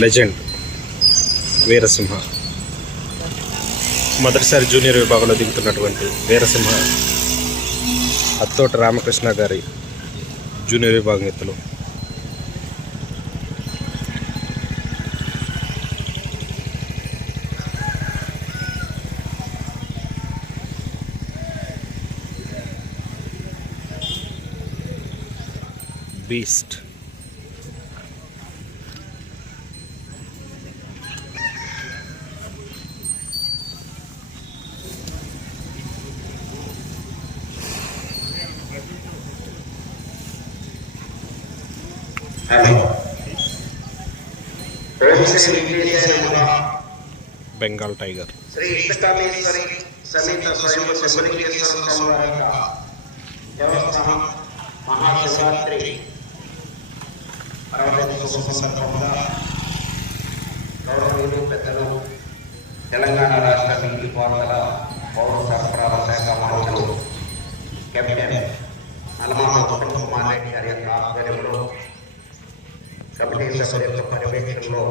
Legend Veerasimha మొదటిసారి junior విభాగంలో దిగుతున్నటువంటి వీరసింహ అత్తోట రామకృష్ణ గారి జూనియర్ విభాగం ఎత్తులు. బీస్ట్ బెంగాల్ టైగర్ శ్రీ ఇష్టకామేశ్వరి సమేత స్వయం శబరికేశ్వర స్వామి వారి యొక్క దేవస్థానం మహాశివరాత్రి పర్వదిన శుభ సందర్భంగా గౌరవనీయులు పెద్దలు తెలంగాణ రాష్ట్ర విద్యుత్ పారుదల పౌర సరఫరాల శాఖ మంత్రులు కెప్టెన్ నల్లమల ఉత్తమ్ కుమార్ రెడ్డి గారి యొక్క ఆధ్వర్యంలో కమిటీ సభ్యుల యొక్క పర్యవేక్షణలో